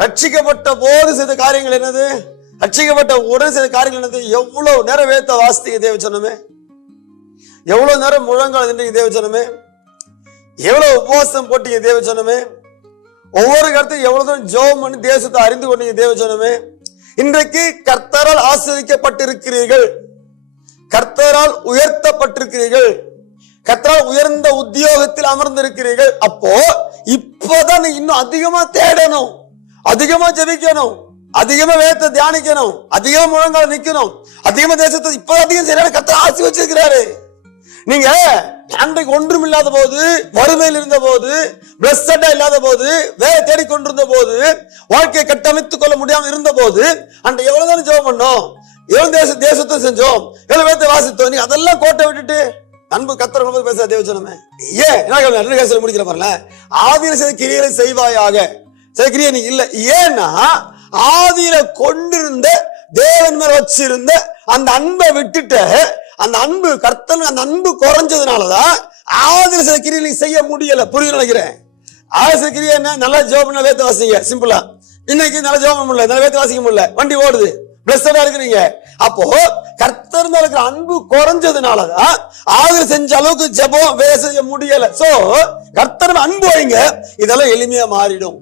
ரட்சிக்கப்பட்ட போது செய்த காரியங்கள் என்னது? ரட்சிக்கப்பட்ட உடனே செய்த காரியங்கள் என்னது? எவ்வளவு நேரம் வேத்த வாசித்தீங்க தேவ சொன்னமே, எவ்வளவு நேரம் முழங்கால் நின்றீங்க தேவ சொன்னமே, எவ்வளவு உபவாசம் போட்டீங்க தேவ சொன்னமே, ஒவ்வொரு கருத்தையும் எவ்வளவு தூரம் ஜெபம் பண்ணி தேசத்தை அறிந்து கொண்டீங்க தேவ சொன்னமே. இன்றைக்கு கர்த்தரால் ஆசீர்வதிக்கப்பட்டிருக்கிறீர்கள், கர்த்தரால் உயர்த்தப்பட்டிருக்கிறீர்கள், கர்த்தரால் உயர்ந்த உத்தியோகத்தில் அமர்ந்திருக்கிறீர்கள். அப்போ இப்பதான் நீ இன்னும் அதிகமா தேடணும், அதிகமா ஜெபிக்கணும், அதிகமா வேதத்தை தியானிக்கணும், அதிகமா முழங்கால் நிக்கணும், அதிகமா தேசத்தை இப்ப அதிகம் சரியான கர்த்தர் ஆசீர்வதிச்சிருக்கிறாரு. நீங்க அன்றைக்கு ஒன்றும் இல்லாத போது, வறுமையில் இருந்த போது, பிளஸ்டா இல்லாத போது, வேலை தேடிக்கொண்டிருந்த போது, வாழ்க்கையை கட்டமைத்துக் கொள்ள முடியாம இருந்த போது, அன்றைக்கு எவ்வளவுதான் ஜெபம் பண்ணோம், எவ்வளவு தேசத்தை செஞ்சோம், எவ்வளவு வேதத்தை வாசித்தோம். நீ அதெல்லாம் கோட்டை விட்டுட்டு அன்பு கர்த்தர் பேச தேவச்சனமே ஏன் என்ன முடிக்கிற பாருல, ஆதியில செய்த கிரியைகளை செய்வாயாக, செய்த கிரியை நீ இல்ல. ஏன்னா ஆதியில கொண்டிருந்த தேவன் மேல வச்சிருந்த அந்த அன்பை விட்டுட்டு, அந்த அன்பு கர்த்தன் அந்த அன்பு குறைஞ்சதுனாலதான் ஆதியில செய்த கிரியை செய்ய முடியல. புரியுது நினைக்கிறேன். ஆதியில செய்த கிரியை என்ன? நல்லா ஜெபம் பண்ண வேத வாசிங்க, சிம்பிளா. இன்னைக்கு நல்லா ஜெபம் பண்ண முடியல, நல்லா வேத வாசிக்க முடியல, வண்டி ஓடுது, பிளஸ்டா இருக்கிறீங்க. அப்போ கர்த்தர் மேல இருக்கிற அன்பு குறைஞ்சதுனாலதான் ஆதியில செஞ்ச அளவுக்கு ஜெபம் வேலை செய்ய முடியல. சோ கர்த்தர் அன்பு வைங்க, இதெல்லாம் எளிமையா மாறிடும்.